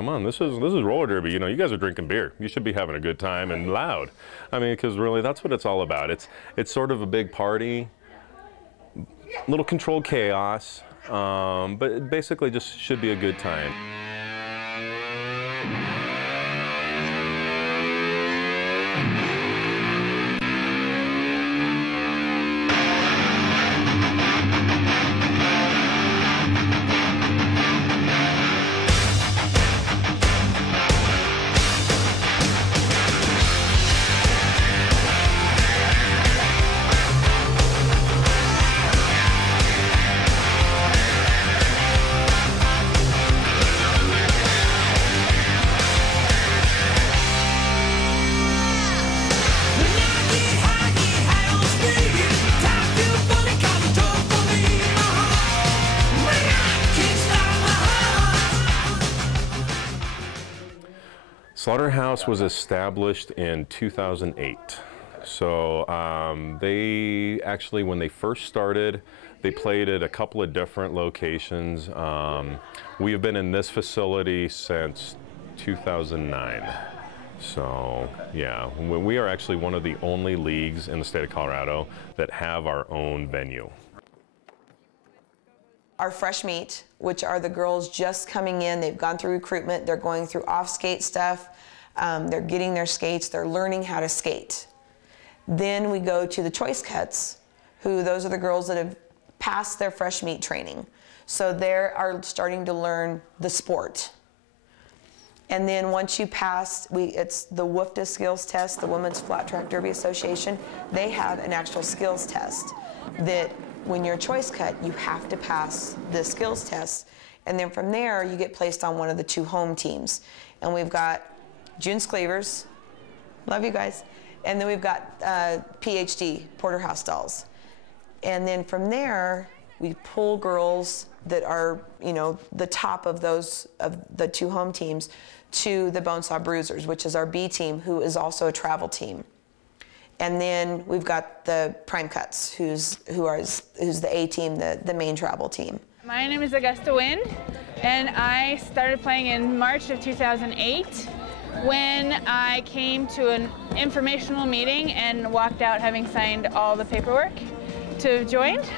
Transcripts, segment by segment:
come on, this is roller derby. You know, you guys are drinking beer. You should be having a good time and loud. I mean, because really, that's what it's all about. It's sort of a big party, little controlled chaos, but it basically just should be a good time. Slaughterhouse was established in 2008. So they actually, when they first started, they played at a couple of different locations. We have been in this facility since 2009. So yeah, we are actually one of the only leagues in the state of Colorado that have our own venue. Our fresh meat, which are the girls just coming in, they've gone through recruitment, they're going through off-skate stuff, they're getting their skates, they're learning how to skate. Then we go to the choice cuts, those are the girls that have passed their fresh meat training. So they are starting to learn the sport. And then once you pass, it's the WFDA skills test, the Women's Flat Track Derby Association, they have an actual skills test that when you're a choice cut, you have to pass the skills test. And then from there, you get placed on one of the 2 home teams. And we've got June Sclavers, love you guys. And then we've got PhD, Porterhouse Dolls. And then from there, we pull girls that are, you know, the top of those, of the 2 home teams to the Bonesaw Bruisers, which is our B team, who is also a travel team. And then we've got the Prime Cuts, who's the A team, the main travel team. My name is Augusta Wind, and I started playing in March of 2008 when I came to an informational meeting and walked out having signed all the paperwork to have joined.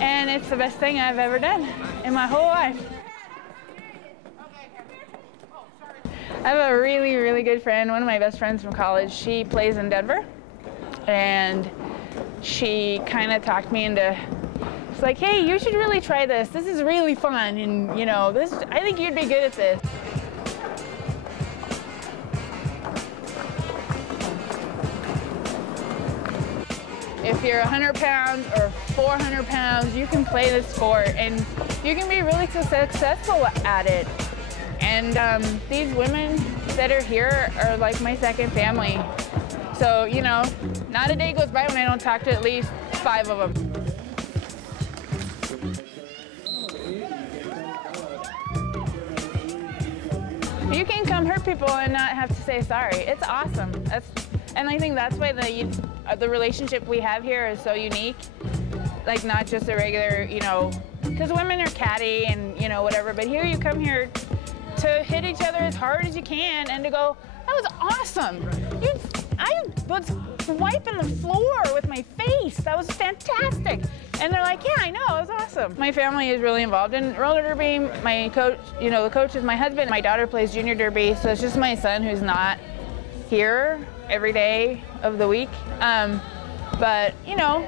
And it's the best thing I've ever done in my whole life. I have a really, really good friend, one of my best friends from college. She plays in Denver. And she kind of talked me into, she's like, hey, you should really try this. This is really fun, and you know, I think you'd be good at this. If you're 100 pounds or 400 pounds, you can play this sport, and you can be really successful at it. And these women that are here are like my second family. So, you know, not a day goes by when I don't talk to at least 5 of them. You can come hurt people and not have to say sorry. It's awesome. And I think that's why the relationship we have here is so unique. Like, not just a regular, you know, because women are catty and, you know, whatever, but here you come here to hit each other as hard as you can and to go, that was awesome. I was wiping the floor with my face. That was fantastic. And they're like, yeah, I know, it was awesome. My family is really involved in roller derby. My coach, you know, the coach is my husband. My daughter plays junior derby, so it's just my son who's not here every day of the week. But, you know,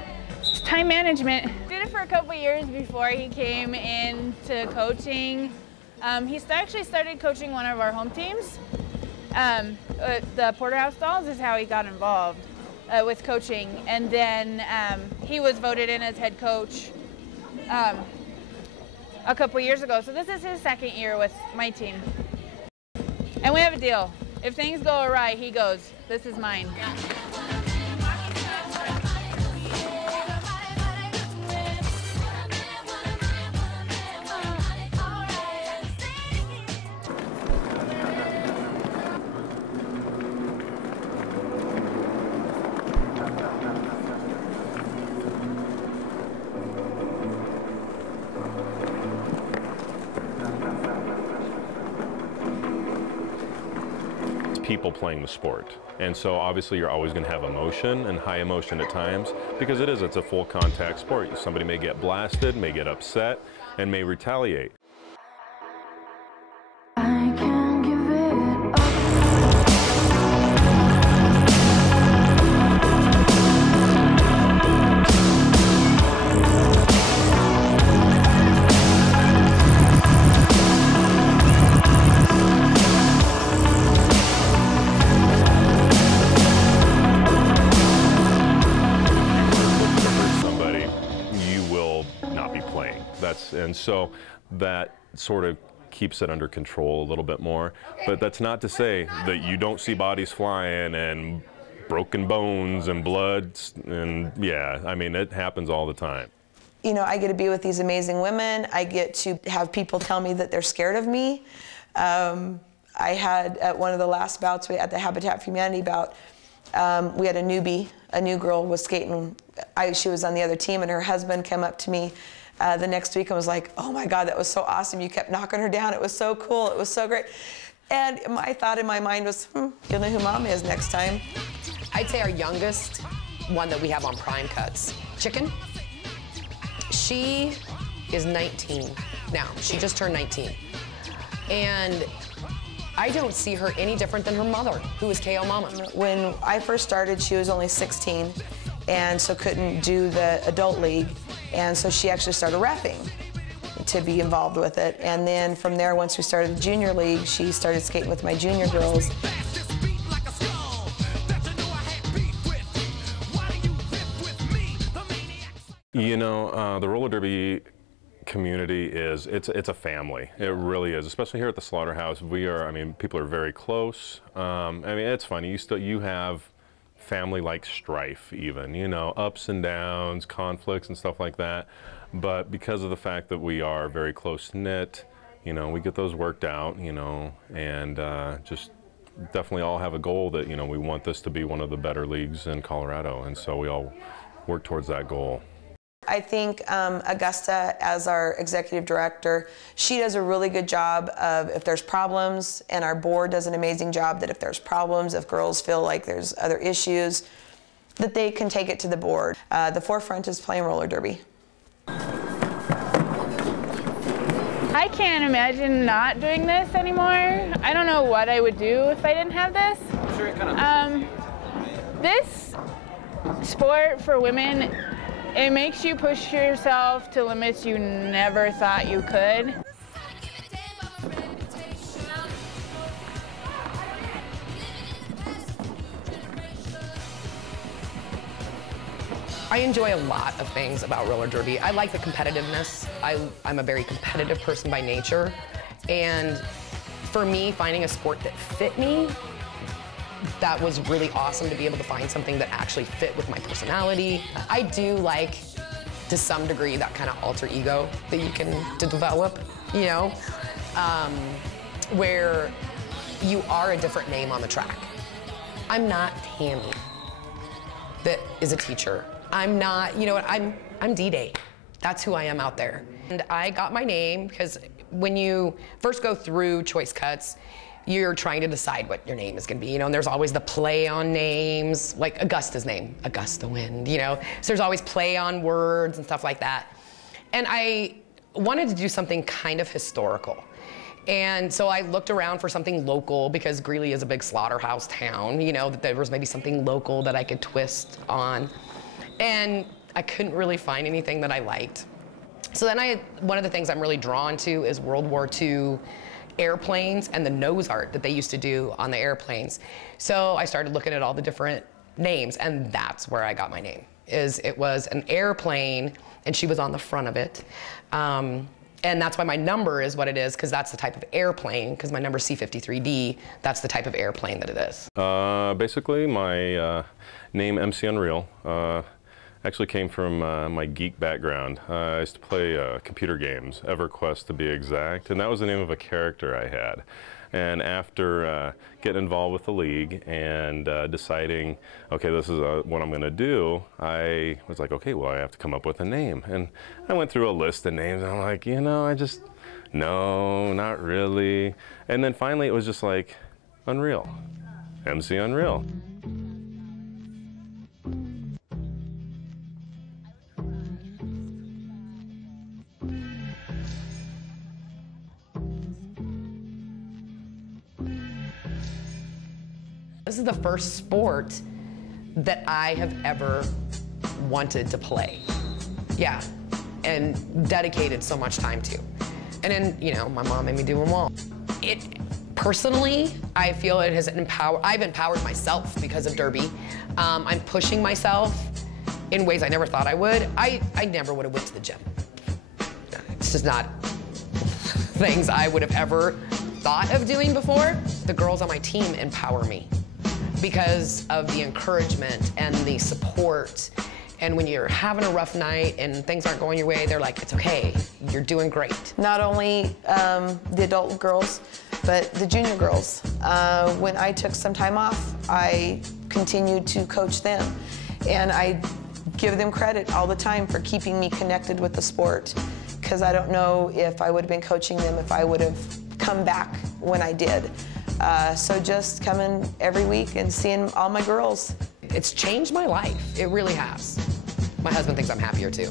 time management. Did it for a couple years before he came into coaching. He actually started coaching one of our home teams. The Porterhouse Dolls is how he got involved with coaching, and then he was voted in as head coach a couple years ago. So this is his 2nd year with my team, and we have a deal. If things go awry, he goes, this is mine. people playing the sport. And so obviously you're always going to have emotion and high emotion at times because it's a full contact sport. Somebody may get blasted, may get upset, and may retaliate. I can't give it up. Somebody, you will not be playing. And so that sort of keeps it under control a little bit more. But that's not to say that you don't see bodies flying and broken bones and blood, and yeah, I mean, it happens all the time. You know, I get to be with these amazing women. I get to have people tell me that they're scared of me. I had, at one of the last bouts at the Habitat for Humanity bout, we had a newbie, a new girl was skating. She was on the other team, and her husband came up to me the next week and was like, "Oh my God, that was so awesome. You kept knocking her down. It was so cool. It was so great." And my thought in my mind was, you'll know who Mom is next time. I'd say our youngest one that we have on prime cuts, Chicken. She is 19 now. She just turned 19. And I don't see her any different than her mother, who is KO Mama. When I first started, she was only 16, and so couldn't do the adult league. And so she actually started repping to be involved with it. And then from there, once we started the junior league, she started skating with my junior girls. You know, the roller derby community it's a family. It really is, especially here at the Slaughterhouse. People are very close. I mean, it's funny. You have family-like strife, even, you know, ups and downs, conflicts and stuff like that. But because of the fact that we are very close-knit, you know, we get those worked out, you know, and just definitely all have a goal that, you know, we want this to be one of the better leagues in Colorado, and so we all work towards that goal. I think Augusta, as our executive director, she does a really good job of if there's problems, and our board does an amazing job that if there's problems, if girls feel like there's other issues, that they can take it to the board. The forefront is playing roller derby. I can't imagine not doing this anymore. I don't know what I would do if I didn't have this. This sport for women, it makes you push yourself to limits you never thought you could. I enjoy a lot of things about roller derby. I like the competitiveness. I'm a very competitive person by nature. And for me, finding a sport that fit me, that was really awesome to be able to find something that actually fit with my personality. I do like, to some degree, that kind of alter ego that you can develop, you know, where you are a different name on the track. I'm not Tammy, that is a teacher. I'm not, you know what, I'm D-Day. That's who I am out there. And I got my name because when you first go through choice cuts, you're trying to decide what your name is going to be, you know, and there's always the play on names, like Augusta's name, Augusta Wind, you know, so there's always play on words and stuff like that. And I wanted to do something kind of historical. And so I looked around for something local because Greeley is a big slaughterhouse town, you know, that there was maybe something local that I could twist on. And I couldn't really find anything that I liked. So then one of the things I'm really drawn to is World War II airplanes and the nose art that they used to do on the airplanes. So I started looking at all the different names, and that's where I got my name. It was an airplane, and she was on the front of it. And that's why my number is what it is, because that's the type of airplane, because my number is C53D, that's the type of airplane that it is. Basically, my name, MC Unreal, actually came from my geek background. I used to play computer games, EverQuest to be exact, and that was the name of a character I had. And after getting involved with the league and deciding, okay, this is what I'm going to do, I was like, okay, well, I have to come up with a name. And I went through a list of names, and I'm like, you know, no, not really. And then finally, it was just like, Unreal. MC Unreal. This is the first sport that I have ever wanted to play. Yeah, and dedicated so much time to. And then, you know, my mom made me do them all. Personally, I feel it has I've empowered myself because of Derby. I'm pushing myself in ways I never thought I would. I never would have went to the gym. It's just not things I would have ever thought of doing before. The girls on my team empower me because of the encouragement and the support. And when you're having a rough night and things aren't going your way, they're like, it's okay, you're doing great. Not only the adult girls, but the junior girls. When I took some time off, I continued to coach them. And I give them credit all the time for keeping me connected with the sport, because I don't know if I would have been coaching them if I would have come back when I did. So just coming every week and seeing all my girls. It's changed my life, it really has. My husband thinks I'm happier too,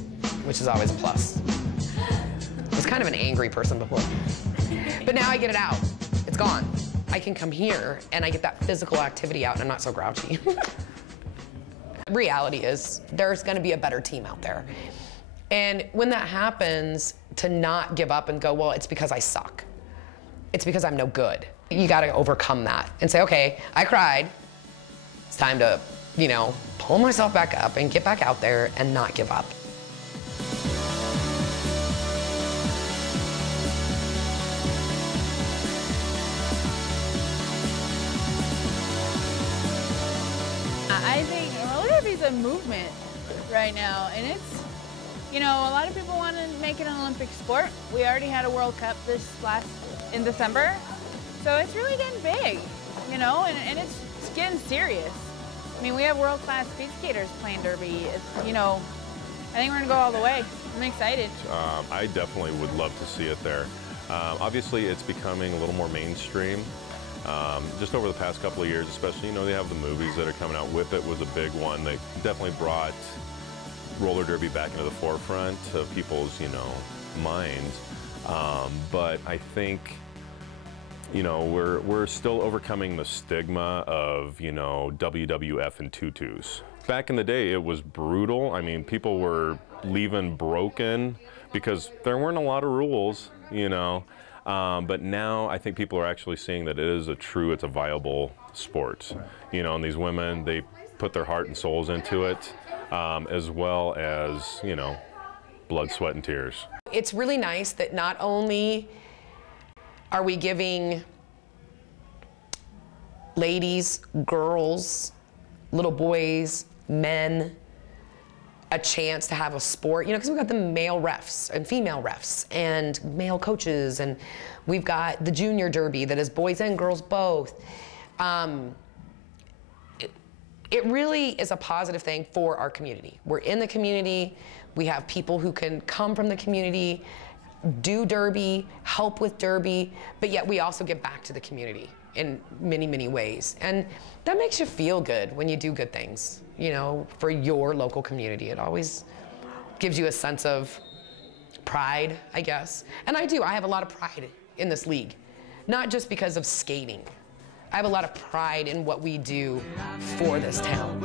which is always a plus. I was kind of an angry person before. But now I get it out, it's gone. I can come here and I get that physical activity out and I'm not so grouchy. Reality is, there's gonna be a better team out there. And when that happens, to not give up and go, well, it's because I suck. It's because I'm no good. You gotta overcome that and say, okay, I cried. It's time to, you know, pull myself back up and get back out there and not give up. I think roller derby is a movement right now, and it's, you know, a lot of people want to make it an Olympic sport. We already had a World Cup in December, so it's really getting big, you know, and it's getting serious. I mean, we have world-class speed skaters playing derby. It's, you know, I think we're gonna go all the way. I'm excited. I definitely would love to see it there. Obviously, it's becoming a little more mainstream. Just over the past couple of years, especially, you know, they have the movies that are coming out. Whip It was a big one. They definitely brought roller derby back into the forefront of people's, you know, minds. But I think, you know, we're still overcoming the stigma of, you know, WWF and tutus. Back in the day, it was brutal. I mean, people were leaving broken because there weren't a lot of rules, you know. But now I think people are actually seeing that it's a viable sport. You know, and these women, they put their heart and souls into it, as well as, you know, blood, sweat, and tears. It's really nice that not only are we giving ladies, girls, little boys, men a chance to have a sport, you know, because we've got the male refs and female refs and male coaches, and we've got the junior derby that is boys and girls both. It really is a positive thing for our community. We're in the community. We have people who can come from the community, do derby, help with derby, but yet we also give back to the community in many, many ways. And that makes you feel good when you do good things, you know, for your local community. It always gives you a sense of pride, I guess. And I have a lot of pride in this league, not just because of skating. I have a lot of pride in what we do for this town.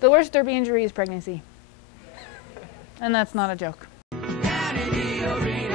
The worst derby injury is pregnancy. And that's not a joke. Down in the arena.